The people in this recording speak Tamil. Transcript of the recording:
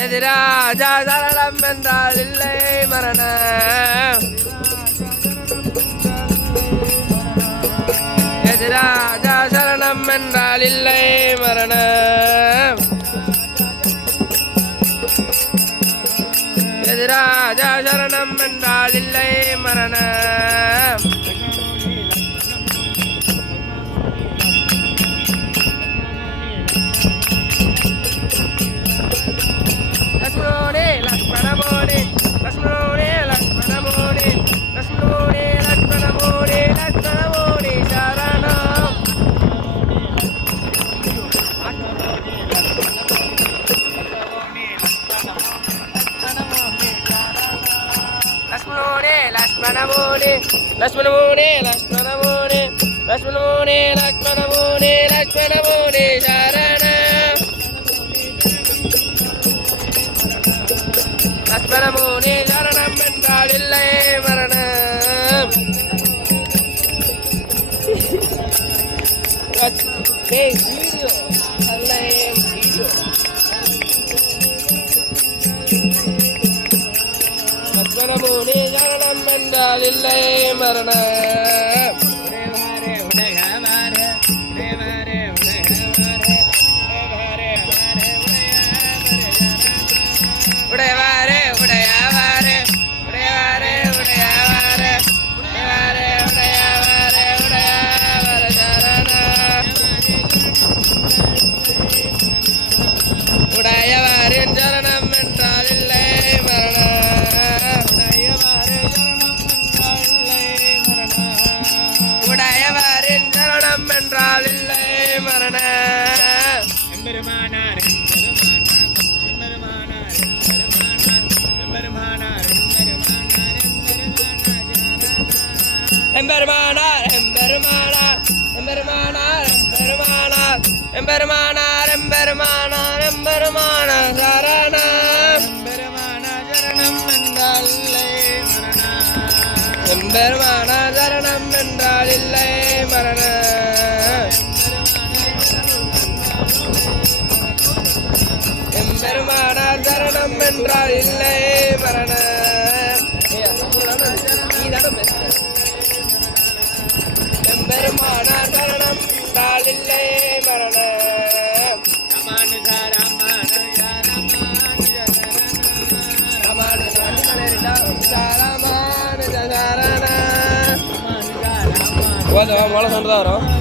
எதிராஜா சரணம் என்றால் இல்லை மரணம். எதிராஜா சரணம் என்றால் இல்லை மரணம். எதிராஜா சரணம் என்றால் இல்லை மரணம். லக்ஷ்மணோனே லக்ஷ்மணமோனே லக்ஷ்மணோனே லக்ஷ்மணமோனே லக்ஷ்மணோனே லக்ஷ்மணமோனே லக்ஷ்மணமோனே சரணம். லக்ஷ்மணோனே லக்ஷ்மணமோனே லக்ஷ்மணமோனே லக்ஷ்மணமோனே லக்ஷ்மணமோனே லக்ஷ்மணமோனே லக்ஷ்மணமோனே சரணம். லக்ஷ்மணமோனே சரணம் என்றால் இல்லை மரணம். லக்ஷ்மணமோனே சரணம் என்றால் இல்லை மரணம். உடையவாரே உடையவாரே உடையவாரே உடையவாரே உடையவாரே உடையவாரே உடையவாரே சரணம். உடையவாரின் சரணம் என்றால் இல்லை மரணம். உடையவாரின் சரணம் என்றால் இல்லை மரணம். எம்பெருமானார் எம்பெருமானார் எம்பெருமானார் எம்பெருமானார் எம்பெருமானார் எம்பெருமானார் எம்பெருமானார் சரணம். எம்பெருமானார் சரணம் என்றால் இல்லை மரணம். எம்பெருமானார் சரணம் என்றால் இல்லை மரணம். எம்பெருமானார் சரணம் என்றால் இல்லை மரணம். மழை சொல்றதா வரும்.